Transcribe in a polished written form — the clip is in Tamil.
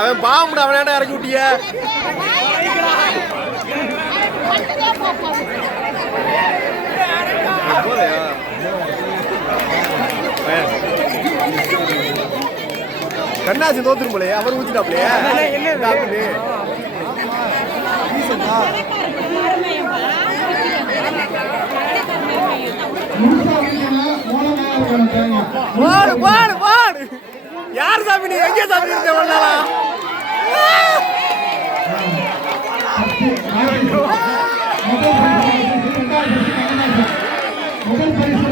அவன் பாம்பு அவன் இறக்கி விட்டிய கண்ணாசி தோத்துரும் போலே அவர் ஊத்திட்டாப்லையே பாடு பாடு பாடு யார் சாமி நீ எங்கே சாமி இருக்க பண்ணலாம் முதல் பரிசு